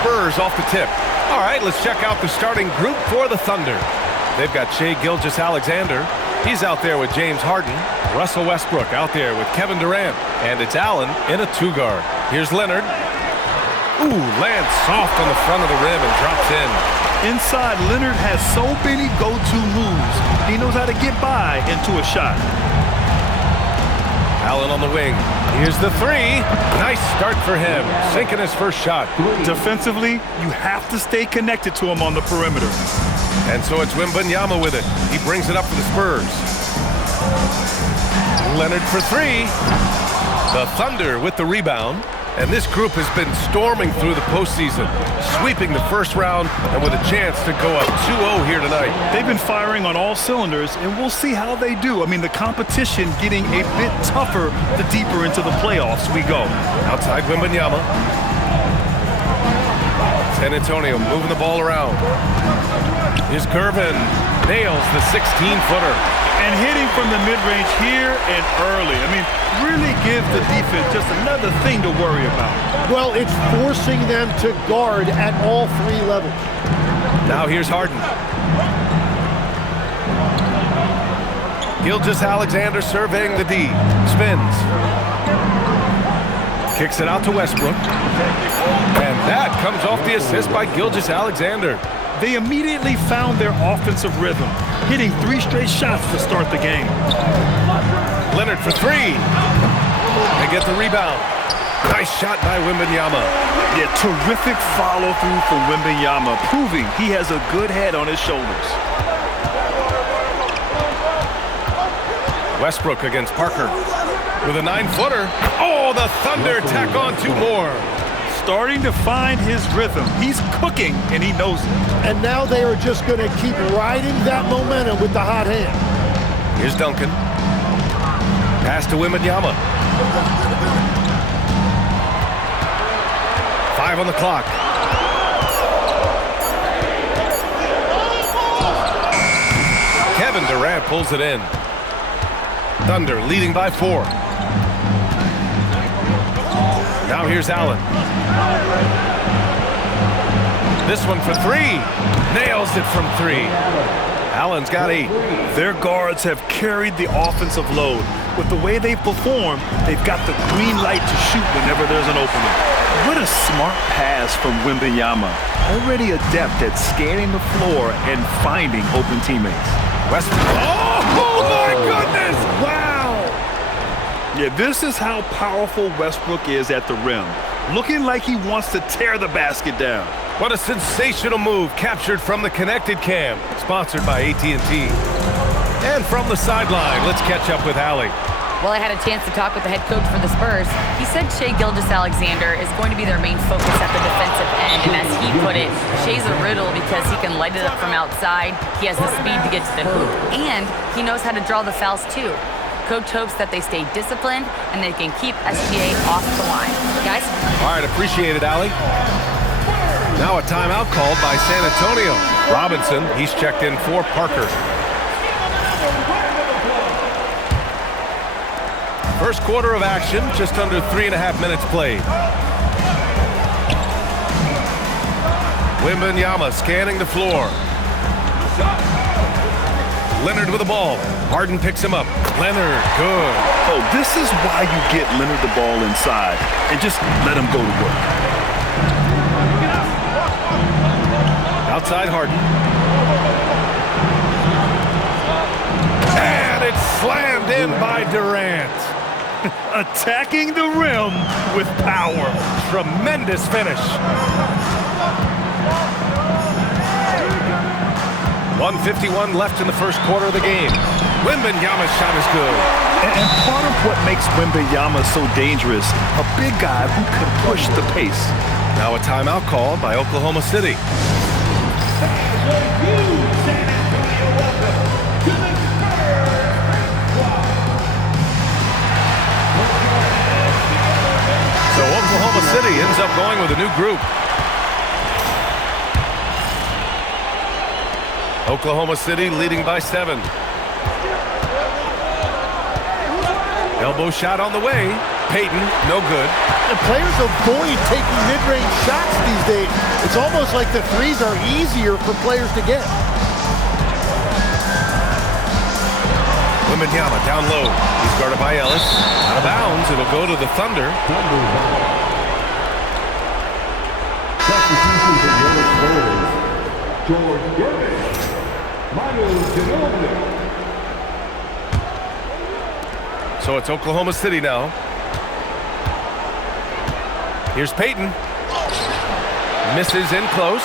Spurs off the tip. All right, let's check out the starting group for the Thunder. They've got Shai Gilgeous-Alexander. He's out there with James Harden. Russell Westbrook out there with Kevin Durant. And it's Allen in a two-guard. Here's Leonard. Ooh, lands soft on the front of the rim and drops in. Inside, Leonard has so many go-to moves. He knows how to get by into a shot. Allen on the wing. Here's the three. Nice start for him. Sinking his first shot. Defensively, you have to stay connected to him on the perimeter. And so it's Wembanyama with it. He brings it up for the Spurs. Leonard for three. The Thunder with the rebound. And this group has been storming through the postseason, sweeping the first round and with a chance to go up 2-0 here tonight. They've been firing on all cylinders, and we'll see how they do. I mean, the competition getting a bit tougher the deeper into the playoffs we go. Outside Wembanyama. San Antonio moving the ball around. Here's Gervin. Nails the 16-footer. And hitting from the mid-range here and early. I mean, really gives the defense just another thing to worry about. Well, it's forcing them to guard at all three levels. Now here's Harden. Gilgeous-Alexander surveying the D. Spins. Kicks it out to Westbrook. And that comes off the assist by Gilgeous-Alexander. They immediately found their offensive rhythm, hitting 3 straight shots to start the game. Leonard for three. They get the rebound. Nice shot by Wembanyama. Yeah, terrific follow-through from Wembanyama, proving he has a good head on his shoulders. Westbrook against Parker with a 9-footer. Oh, the Thunder tack on 2 more. Starting to find his rhythm. He's cooking, and he knows it. And now they are just going to keep riding that momentum with the hot hand. Here's Duncan. Pass to Wembanyama. 5 on the clock. Kevin Durant pulls it in. Thunder leading by 4. Now here's Allen. This one for 3. Nails it from 3. Allen's got 8. Their guards have carried the offensive load. With the way they perform, they've got the green light to shoot whenever there's an opening. What a smart pass from Wembanyama. Already adept at scanning the floor and finding open teammates. Westbrook. Oh my goodness! Wow! Yeah, this is how powerful Westbrook is at the rim. Looking like he wants to tear the basket down. What a sensational move captured from the Connected Cam, sponsored by AT&T. And from the sideline, let's catch up with Allie. Well, I had a chance to talk with the head coach for the Spurs. He said Shai Gilgeous-Alexander is going to be their main focus at the defensive end. And as he put it, Shai's a riddle because he can light it up from outside. He has the speed to get to the hoop. And he knows how to draw the fouls, too. Coach hopes that they stay disciplined and they can keep SGA off the line. Guys? All right, appreciate it, Allie. Now a timeout called by San Antonio. Robinson, he's checked in for Parker. First quarter of action, just under 3.5 minutes played. Wembanyama scanning the floor. Leonard with the ball. Harden picks him up. Leonard, good. Oh, this is why you get Leonard the ball inside and just let him go to work. Outside Harden. And it's slammed in by Durant. Attacking the rim with power. Tremendous finish. 1:51 left in the first quarter of the game. Wembanyama's shot is good. And part of what makes Wembanyama so dangerous, a big guy who can push the pace. Now a timeout call by Oklahoma City. So Oklahoma City ends up going with a new group. Oklahoma City leading by 7. Elbow shot on the way. Payton, no good. The players avoid taking mid-range shots these these days. It's almost like the threes are easier for players to get. Wembanyama down low. He's guarded by Ellis. Out of bounds. It'll go to the Thunder. Substitutions in the Spurs. George Gervin. Miles Ginobili. So it's Oklahoma City now. Here's Payton. Misses in close.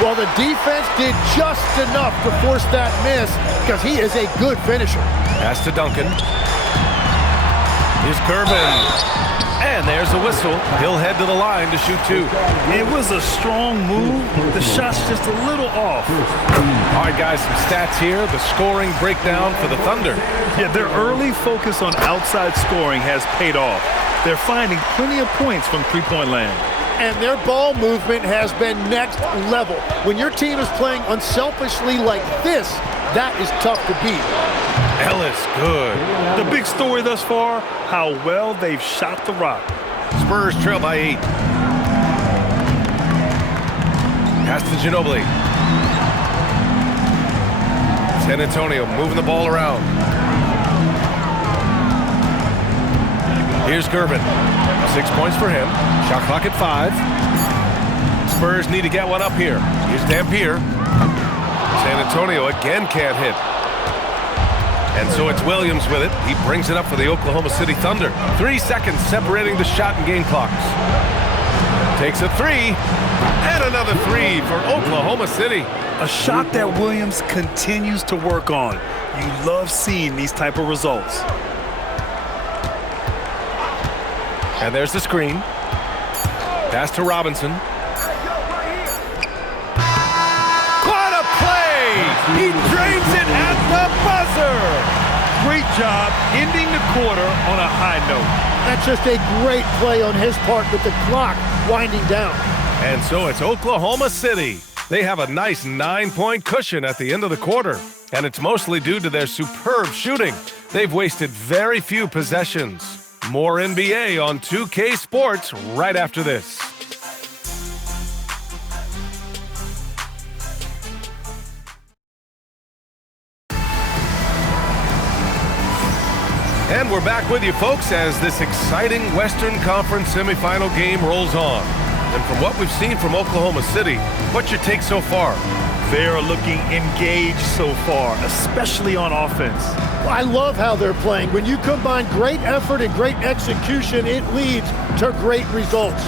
Well, the defense did just enough to force that miss because he is a good finisher. Pass to Duncan. Here's Gervin. And there's a whistle. He'll head to the line to shoot two. It was a strong move. The shot's just a little off. All right, guys, some stats here. The scoring breakdown for the Thunder. Yeah, their early focus on outside scoring has paid off. They're finding plenty of points from three-point land. And their ball movement has been next level. When your team is playing unselfishly like this, that is tough to beat. Ellis, good. The big story thus far, how well they've shot the rock. Spurs trail by 8. Pass to Ginobili. San Antonio moving the ball around. Here's Gervin. 6 points for him. Shot clock at 5. Spurs need to get one up here. Here's Dampier. San Antonio again can't hit. And so it's Williams with it. He brings it up for the Oklahoma City Thunder. 3 seconds separating the shot and game clocks. Takes a 3. And another 3 for Oklahoma City. A shot that Williams continues to work on. You love seeing these type of results. And there's the screen. Pass to Robinson. What a play! He drains it at the buzzer! Great job ending the quarter on a high note. That's just a great play on his part with the clock winding down. And so it's Oklahoma City. They have a nice 9-point cushion at the end of the quarter. And it's mostly due to their superb shooting. They've wasted very few possessions. More NBA on 2K Sports right after this. And we're back with you, folks, as this exciting Western Conference semifinal game rolls on. And from what we've seen from Oklahoma City, what's your take so far? They're looking engaged so far, especially on offense. I love how they're playing. When you combine great effort and great execution, it leads to great results.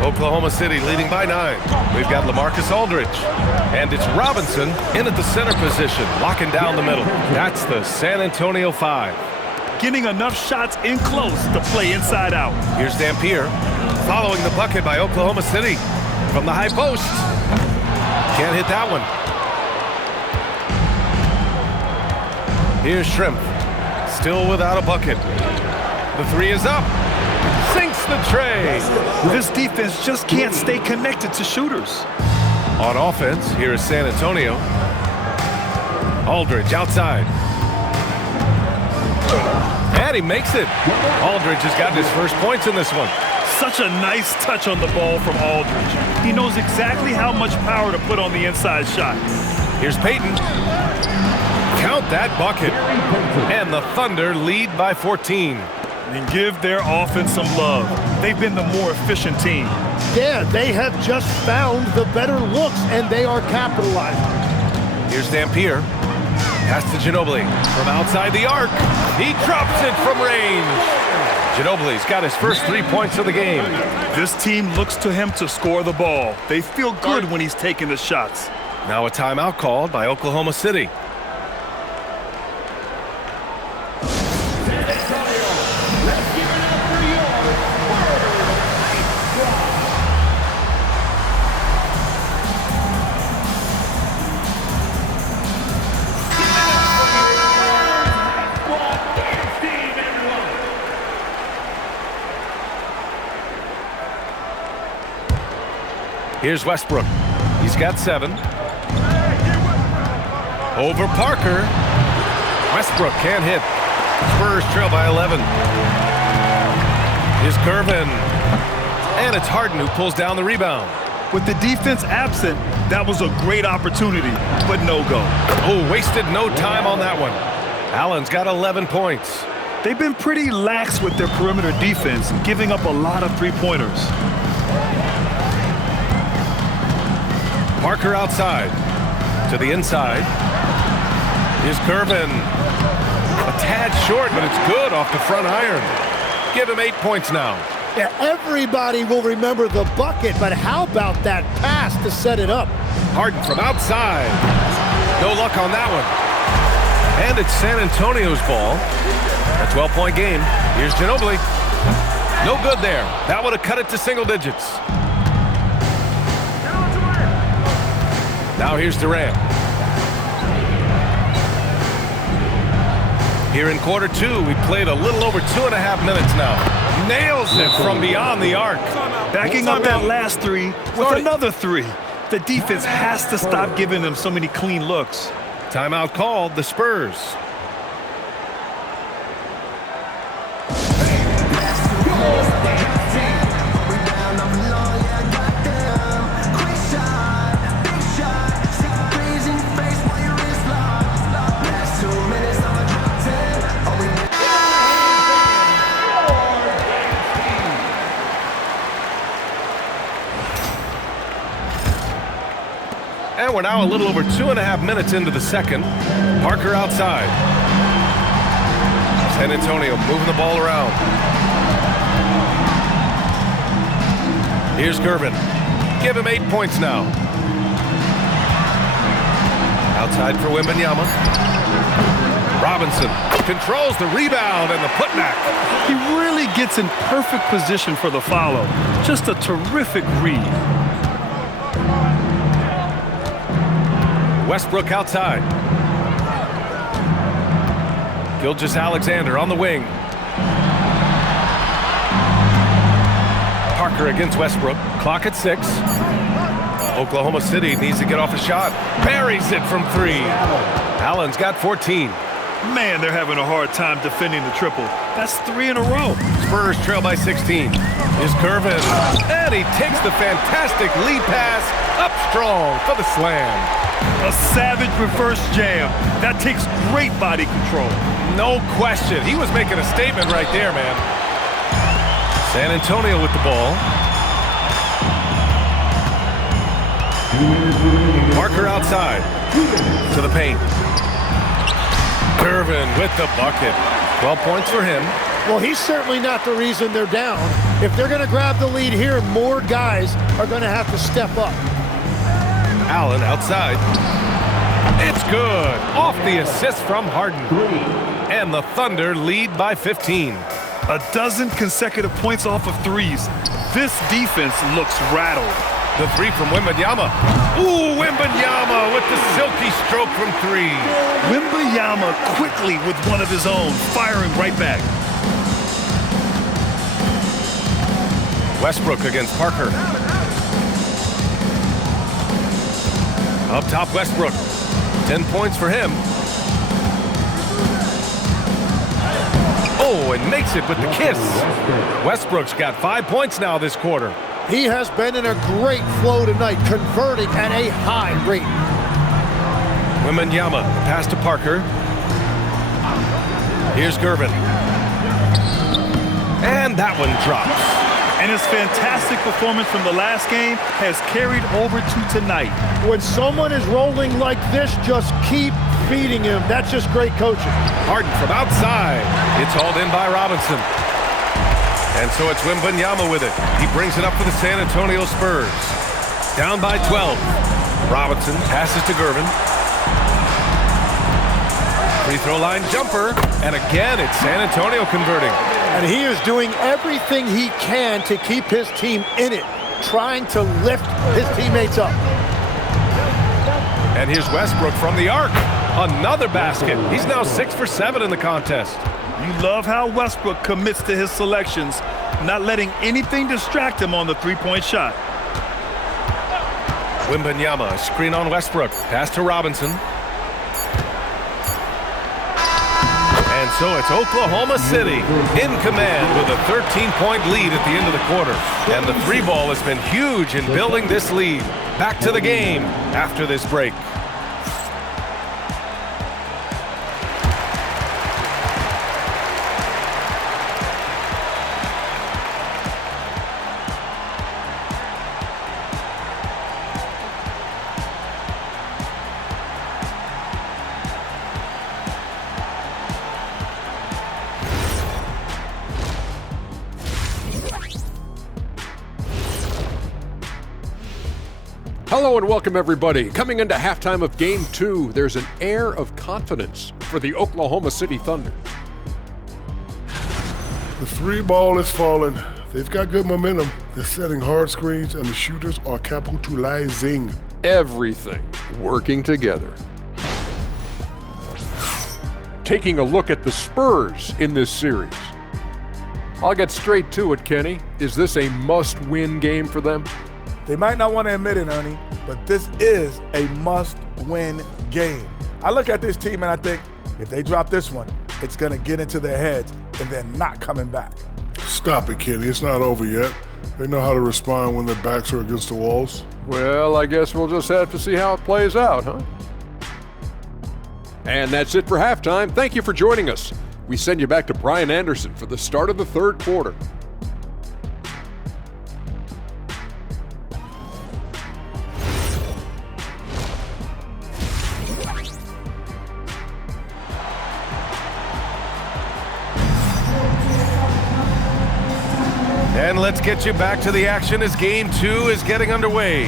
Oklahoma City leading by 9. We've got LaMarcus Aldridge. And it's Robinson in at the center position, locking down the middle. That's the San Antonio 5. Getting enough shots in close to play inside out. Here's Dampier following the bucket by Oklahoma City from the high post. Can't hit that one. Here's Shrimp, still without a bucket. The 3 is up. Sinks the tray. This defense just can't stay connected to shooters. On offense, here is San Antonio. Aldridge outside. And he makes it. Aldridge has gotten his first points in this one. Such a nice touch on the ball from Aldridge. He knows exactly how much power to put on the inside shot. Here's Payton. Count that bucket. And the Thunder lead by 14. And give their offense some love. They've been the more efficient team. Yeah, they have just found the better looks, and they are capitalizing. Here's Dampier. Pass to Ginobili from outside the arc. He drops it from range. Ginobili's got his first 3 points of the game. This team looks to him to score the ball. They feel good when he's taking the shots. Now a timeout called by Oklahoma City. Here's Westbrook. He's got 7. Over Parker. Westbrook can't hit. Spurs trail by 11. Here's Gervin. And it's Harden who pulls down the rebound. With the defense absent, that was a great opportunity, but no go. Oh, wasted no time on that one. Allen's got 11 points. They've been pretty lax with their perimeter defense, giving up a lot of three-pointers. Parker outside. To the inside. Here's Gervin. A tad short, but it's good off the front iron. Give him 8 points now. Yeah, everybody will remember the bucket, but how about that pass to set it up? Harden from outside. No luck on that one. And it's San Antonio's ball. A 12-point game. Here's Ginobili. No good there. That would have cut it to single digits. Now here's Durant. Here in quarter two, we played a little over 2.5 minutes now. Nails it from beyond the arc. Backing up that last three with another three. The defense has to stop giving them so many clean looks. Timeout called, the Spurs. And we're now a little over 2.5 minutes into the second. Parker outside. San Antonio moving the ball around. Here's Gervin. Give him 8 points now. Outside for Wembanyama. Robinson controls the rebound and the putback. He really gets in perfect position for the follow. Just a terrific read. Westbrook outside. Gilgeous-Alexander on the wing. Parker against Westbrook. Clock at 6. Oklahoma City needs to get off a shot. Buries it from 3. Allen's got 14. Man, they're having a hard time defending the triple. That's 3 in a row. Spurs trail by 16. Here's Gervin. And he takes the fantastic lead pass up strong for the slam. A savage reverse jam. That takes great body control. No question. He was making a statement right there, man. San Antonio with the ball. Parker outside. To the paint. Gervin with the bucket. 12 points for him. Well, he's certainly not the reason they're down. If they're going to grab the lead here, more guys are going to have to step up. Allen outside. It's good. Off the assist from Harden. And the Thunder lead by 15. A dozen consecutive points off of threes. This defense looks rattled. The 3 from Wembanyama. Ooh, Wembanyama with the silky stroke from 3. Wembanyama quickly with one of his own, firing right back. Westbrook against Parker. Up top, Westbrook. 10 points for him. Oh, and makes it with the kiss. Westbrook's got 5 points now this quarter. He has been in a great flow tonight, converting at a high rate. Wembanyama, pass to Parker. Here's Gervin. And that one drops. And his fantastic performance from the last game has carried over to tonight. When someone is rolling like this, just keep feeding him. That's just great coaching. Harden from outside. It's hauled in by Robinson. And so it's Wembanyama with it. He brings it up for the San Antonio Spurs. Down by 12. Robinson passes to Gervin. Free throw line jumper. And again, it's San Antonio converting. And he is doing everything he can to keep his team in it, trying to lift his teammates up. And here's Westbrook from the arc. Another basket. He's now 6 for 7 in the contest. You love how Westbrook commits to his selections, not letting anything distract him on the three-point shot. Wembanyama, screen on Westbrook. Pass to Robinson. And So it's Oklahoma City in command with a 13-point lead at the end of the quarter. And the three ball has been huge in building this lead. Back to the game after this break. Hello and welcome, everybody. Coming into halftime of Game 2, there's an air of confidence for the Oklahoma City Thunder. The three ball is falling. They've got good momentum. They're setting hard screens, and the shooters are capitalizing. Everything working together. Taking a look at the Spurs in this series. I'll get straight to it, Kenny. Is this a must-win game for them? They might not want to admit it, Ernie, but this is a must-win game. I look at this team and I think if they drop this one, it's going to get into their heads and then not coming back. Stop it, Kenny. It's not over yet. They know how to respond when their backs are against the walls. Well, I guess we'll just have to see how it plays out, huh? And that's it for halftime. Thank you for joining us. We send you back to Brian Anderson for the start of the third quarter. And let's get you back to the action as Game 2 is getting underway.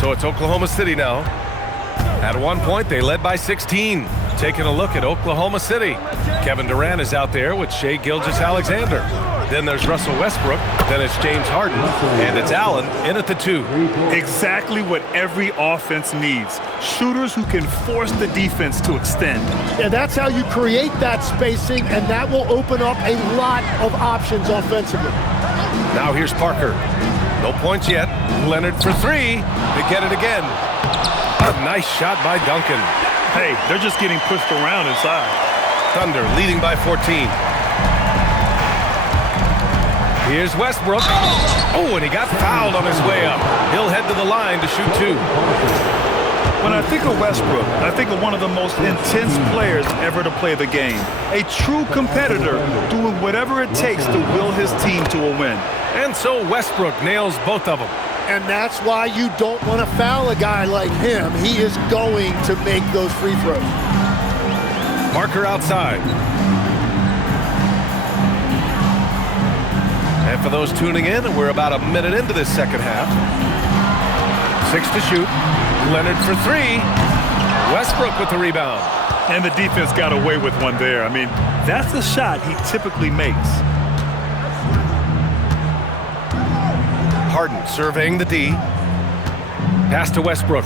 So it's Oklahoma City now. At one point, they led by 16. Taking a look at Oklahoma City. Kevin Durant is out there with Shai Gilgeous-Alexander. Then there's Russell Westbrook. Then it's James Harden. And it's Allen in at the 2. Exactly what every offense needs. Shooters who can force the defense to extend. And that's how you create that spacing, and that will open up a lot of options offensively. Now here's Parker. No points yet. Leonard for 3. They get it again. A nice shot by Duncan. Hey, they're just getting pushed around inside. Thunder leading by 14. Here's Westbrook. Oh, and he got fouled on his way up. He'll head to the line to shoot 2. When I think of Westbrook, I think of one of the most intense players ever to play the game. A true competitor doing whatever it takes to will his team to a win. And so Westbrook nails both of them. And that's why you don't want to foul a guy like him. He is going to make those free throws. Parker outside. And for those tuning in, we're about a minute into this second half. 6 to shoot. Leonard for 3. Westbrook with the rebound. And the defense got away with one there. I mean, that's a shot he typically makes. Harden surveying the D. Pass to Westbrook.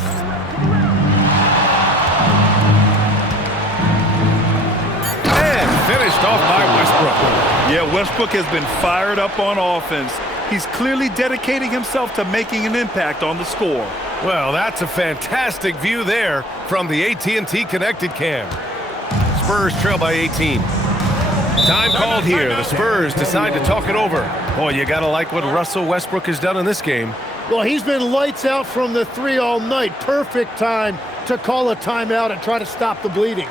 And finished off by Westbrook. Yeah, Westbrook has been fired up on offense. He's clearly dedicating himself to making an impact on the score. Well, that's a fantastic view there from the AT&T Connected Cam. Spurs trail by 18. Time called here. The Spurs decide to talk it over. Boy, you got to like what Russell Westbrook has done in this game. Well, he's been lights out from the 3 all night. Perfect time to call a timeout and try to stop the bleeding.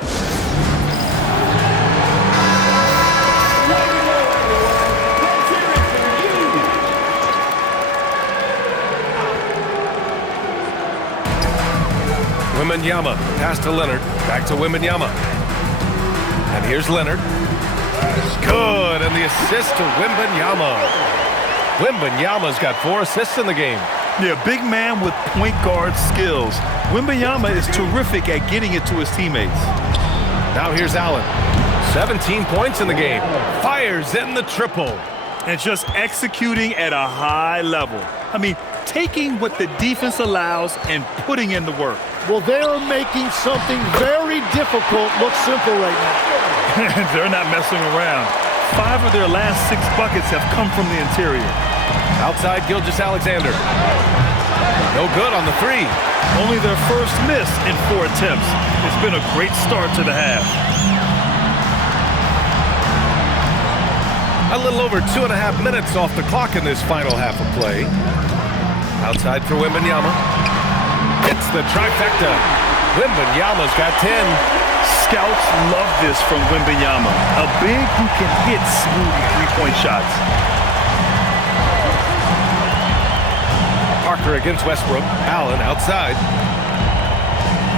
Wembanyama, pass to Leonard, back to Wembanyama. And here's Leonard. Good, and the assist to Wembanyama. Wembanyama's got 4 assists in the game. Yeah, big man with point guard skills. Wembanyama is terrific at getting it to his teammates. Now here's Allen. 17 points in the game. Fires in the triple. And just executing at a high level. I mean, taking what the defense allows and putting in the work. Well, they're making something very difficult look simple right now. They're not messing around. 5 of their last 6 buckets have come from the interior. Outside Gilgeous-Alexander. No good on the 3. Only their first miss in 4 attempts. It's been a great start to the half. A little over 2.5 minutes off the clock in this final half of play. Outside for Wembanyama. It's the trifecta. Wembanyama's got 10. Scouts love this from Wembanyama, a big who can hit smooth three-point shots. Parker against Westbrook. Allen outside.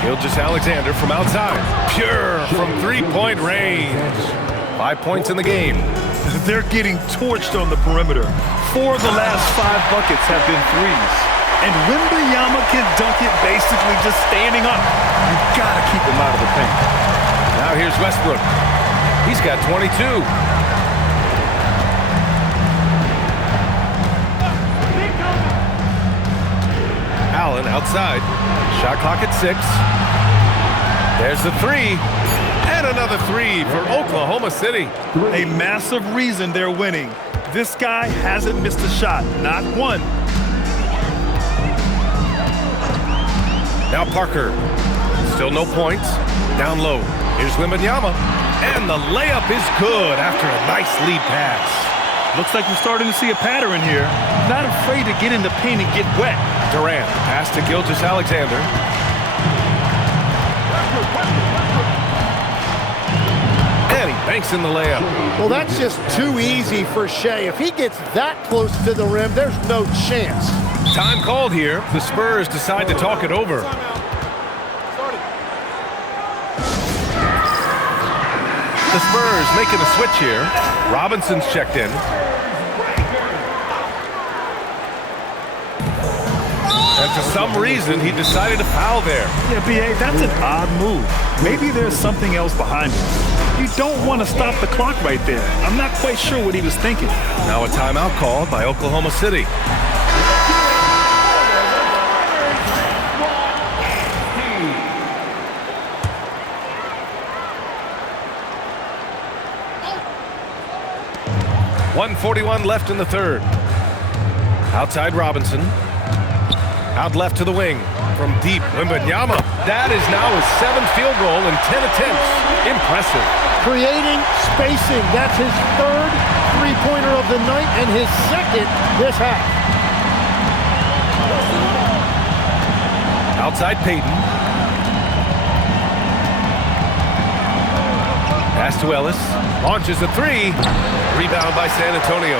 Gilgeous-Alexander from outside. Pure from three-point range. 5 points in the game. They're getting torched on the perimeter. 4 of the last 5 buckets have been threes. And Wembanyama can dunk it basically just standing up. You've got to keep him out of the paint. Now here's Westbrook. He's got 22. Allen outside. Shot clock at 6. There's the 3. And another 3 for Oklahoma City. A massive reason they're winning. This guy hasn't missed a shot, not one. Now Parker. Still no points. Down low. Here's Wembanyama. And the layup is good after a nice lead pass. Looks like we're starting to see a pattern here. Not afraid to get in the paint and get wet. Durant. Pass to Gilgeous-Alexander. And he banks in the layup. Well, that's just too easy for Shea. If he gets that close to the rim, there's no chance. Time called here. The Spurs decide to talk it over. The Spurs making a switch here. Robinson's checked in. And for some reason, he decided to foul there. Yeah, B.A., that's an odd move. Maybe there's something else behind it. You don't want to stop the clock right there. I'm not quite sure what he was thinking. Now a timeout called by Oklahoma City. .141 left in the third. Outside Robinson. Out left to the wing. From deep, Wembanyama. That is now his 7th field goal in 10 attempts. Impressive. Creating spacing. That's his 3rd three-pointer of the night and his 2nd this half. Outside Payton. Pass to Ellis. Launches a 3. Rebound by San Antonio.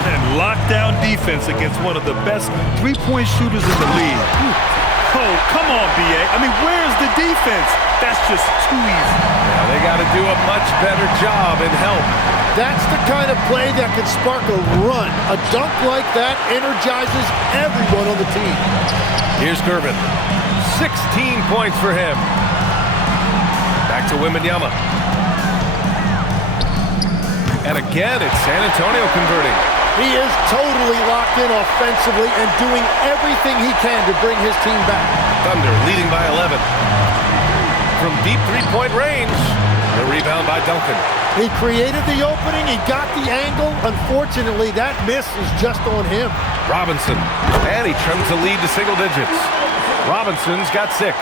And lockdown defense against one of the best three-point shooters in the league. Oh, come on, B.A. I mean, where's the defense? That's just too easy. Yeah, they got to do a much better job in help. That's the kind of play that can spark a run. A dunk like that energizes everyone on the team. Here's Gervin. 16 points for him. Back to Wembanyama. And again, it's San Antonio converting. He is totally locked in offensively and doing everything he can to bring his team back. Thunder leading by 11. From deep three-point range, the rebound by Duncan. He created the opening, he got the angle. Unfortunately, that miss is just on him. Robinson, and he trims the lead to single digits. Robinson's got 6.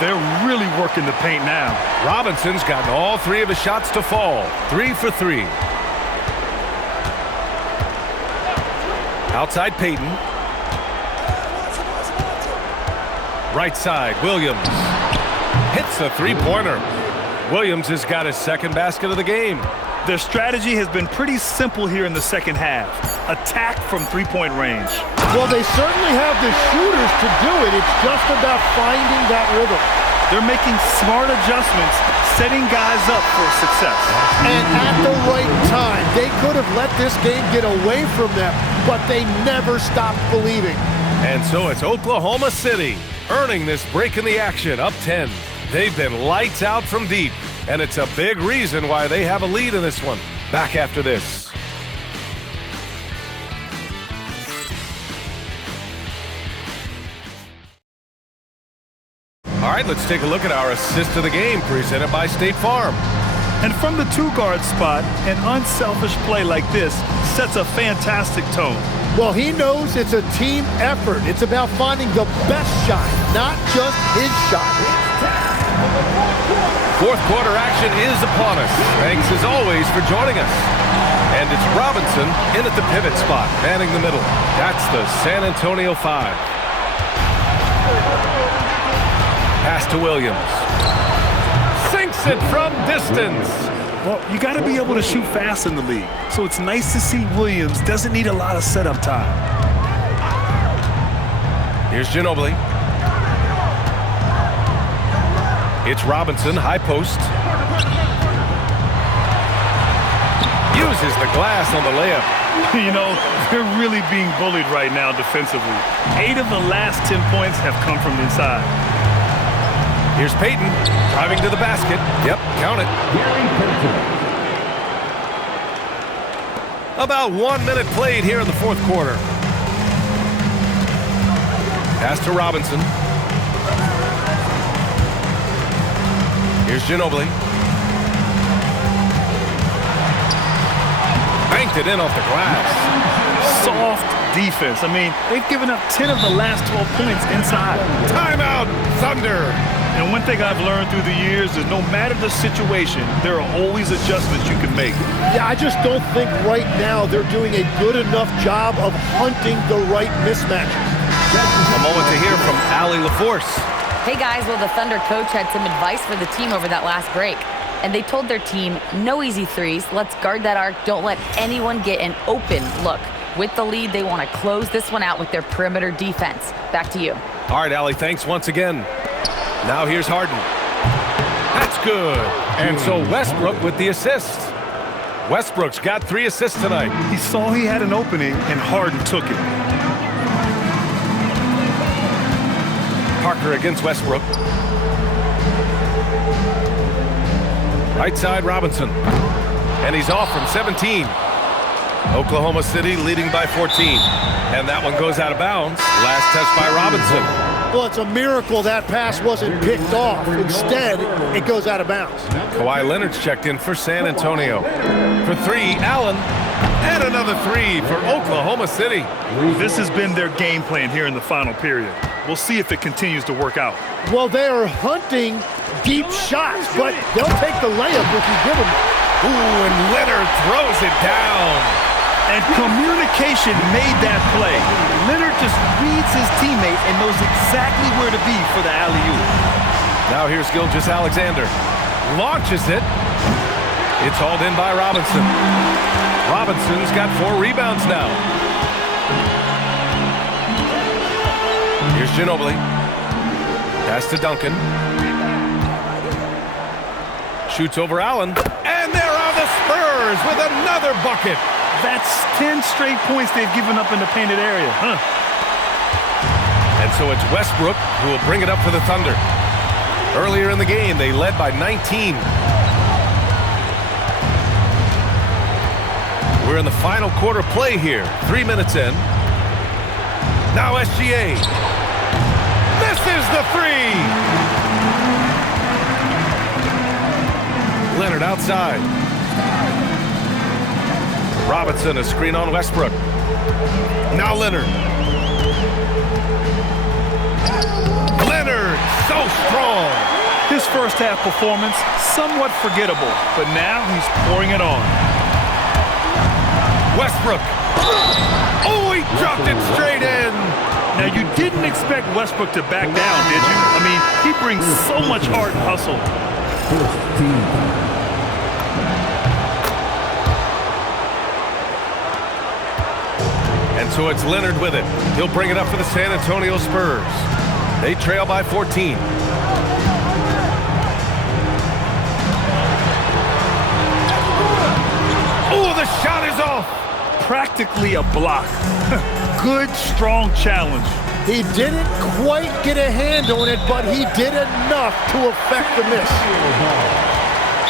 They're really working the paint now. Robinson's gotten all 3 of his shots to fall. 3 for 3. Outside Payton. Right side, Williams. Hits a 3-pointer. Williams has got his 2nd basket of the game. Their strategy has been pretty simple here in the second half. Attack from three-point range. Well, they certainly have the shooters to do it. It's just about finding that rhythm. They're making smart adjustments, setting guys up for success. And at the right time, they could have let this game get away from them, but they never stopped believing. And so it's Oklahoma City earning this break in the action, up 10. They've been lights out from deep, and it's a big reason why they have a lead in this one. Back after this. right, let's take a look at our assist of the game presented by State Farm. And from the two-guard spot, an unselfish play like this sets a fantastic tone. Well, he knows it's a team effort. It's about finding the best shot, not just his shot. Fourth quarter action is upon us. Thanks as always for joining us. And it's Robinson in at the pivot spot, manning the middle. That's the San Antonio 5. Pass to Williams. Sinks it from distance. Well, you got to be able to shoot fast in the league. So it's nice to see Williams doesn't need a lot of setup time. Here's Ginobili. It's Robinson, high post. Uses the glass on the layup. You know, they're really being bullied right now defensively. 8 of the last 10 points have come from inside. Here's Peyton driving to the basket. Yep, count it. About 1 minute played here in the fourth quarter. Pass to Robinson. Here's Ginobili. Banked it in off the glass. Soft defense. I mean, they've given up 10 of the last 12 points inside. Timeout, Thunder. And one thing I've learned through the years is no matter the situation, there are always adjustments you can make. Yeah, I just don't think right now they're doing a good enough job of hunting the right mismatches. A moment to hear from Allie LaForce. Hey guys, well the Thunder coach had some advice for the team over that last break. And they told their team, no easy threes, let's guard that arc, don't let anyone get an open look. With the lead, they want to close this one out with their perimeter defense. Back to you. All right, Allie, thanks once again. Now here's Harden. That's good. And so Westbrook with the assist. Westbrook's got 3 assists tonight. He saw he had an opening, and Harden took it. Parker against Westbrook. Right side, Robinson. And he's off from 17. Oklahoma City leading by 14. And that one goes out of bounds. Last touch by Robinson. Well, it's a miracle that pass wasn't picked off. Instead, it goes out of bounds. Kawhi Leonard's checked in for San Antonio. For 3, Allen. And another 3 for Oklahoma City. This has been their game plan here in the final period. We'll see if it continues to work out. Well, they are hunting deep shots, but they'll take the layup if you give them it. Ooh, and Leonard throws it down. And communication made that play. Leonard just reads his teammate and knows exactly where to be for the alley-oop. Now here's Gilgeous-Alexander. Launches it. It's hauled in by Robinson. Robinson's got 4 rebounds now. Here's Ginobili. Pass to Duncan. Shoots over Allen. And there are the Spurs with another bucket. That's 10 straight points they've given up in the painted area. And so it's Westbrook who will bring it up for the Thunder. Earlier in the game, they led by 19. We're in the final quarter play here. 3 minutes in. Now SGA. Misses the 3. Leonard outside. Robinson, a screen on Westbrook. Now Leonard. Leonard, so strong. His first half performance, somewhat forgettable, but now he's pouring it on. Westbrook. Oh, he dropped it straight in. Now, you didn't expect Westbrook to back down, did you? I mean, he brings so much heart and hustle. And so it's Leonard with it. He'll bring it up for the San Antonio Spurs. They trail by 14. Oh, the shot is off. Practically a block. Good, strong challenge. He didn't quite get a hand on it, but he did enough to affect the miss.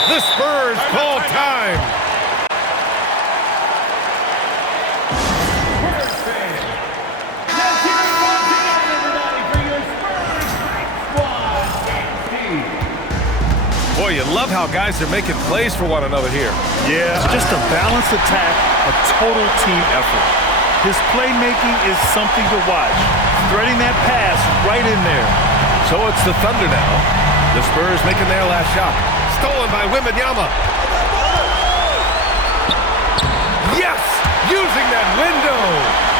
The Spurs call time. Boy, you love how guys are making plays for one another here. Yeah, just a balanced attack, a total team effort. His playmaking is something to watch. Threading that pass right in there. So it's the Thunder now. The Spurs making their last shot. Stolen by Wembanyama. Yes! Using that window.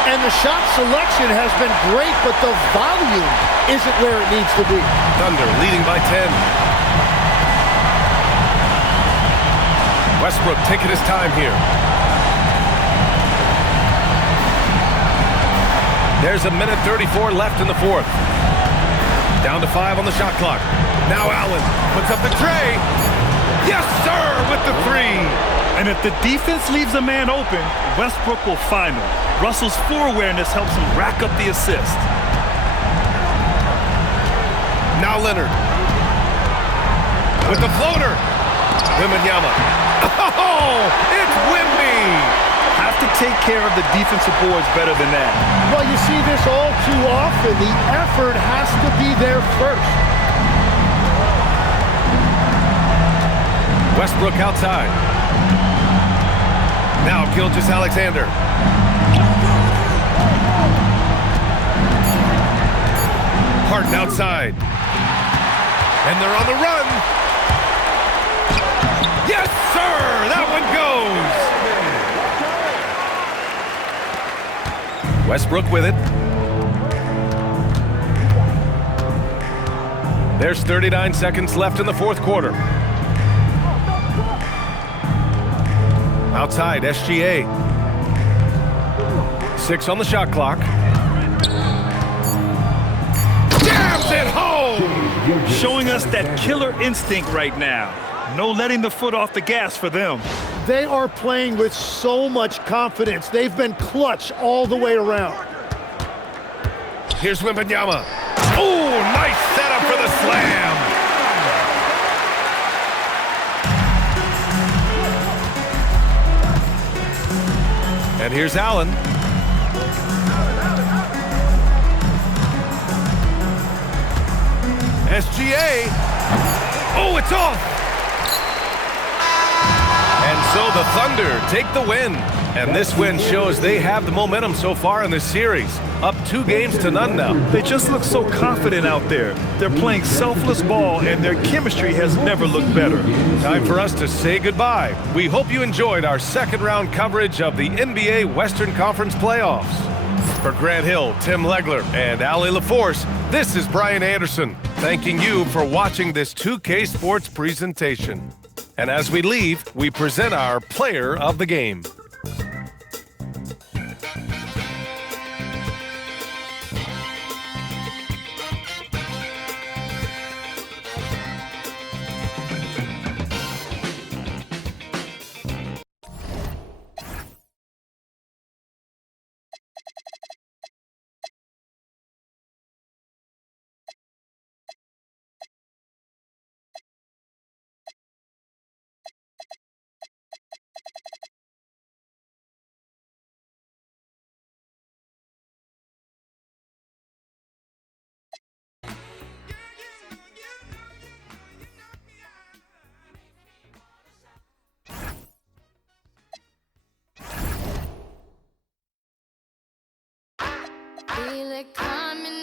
And the shot selection has been great, but the volume isn't where it needs to be. Thunder leading by 10. Westbrook taking his time here. There's a minute 34 left in the fourth. Down to 5 on the shot clock. Now Allen puts up the tray. Yes, sir, with the 3. And if the defense leaves a man open, Westbrook will find him. Russell's floor awareness helps him rack up the assist. Now Leonard. With the floater. Wembanyama. Oh, it's Wemby. Have to take care of the defensive boards better than that. Well, you see this all too often. The effort has to be there first. Westbrook outside. Now Gilgeous-Alexander. Harden outside. And they're on the run. Yes, sir! That one goes! Westbrook with it. There's 39 seconds left in the fourth quarter. Outside, SGA. 6 on the shot clock. Jams it home! Showing us that killer instinct right now. No letting the foot off the gas for them. They are playing with so much confidence. They've been clutch all the way around. Here's Wembanyama. Oh, nice setup for the slam. And here's Allen. SGA. Oh, it's off. And so the Thunder take the win. And this win shows they have the momentum so far in this series. Up 2 games to none now. They just look so confident out there. They're playing selfless ball, and their chemistry has never looked better. Time for us to say goodbye. We hope you enjoyed our second round coverage of the NBA Western Conference playoffs. For Grant Hill, Tim Legler, and Ali LaForce, this is Brian Anderson, thanking you for watching this 2K Sports presentation. And as we leave, we present our player of the game. Feel it coming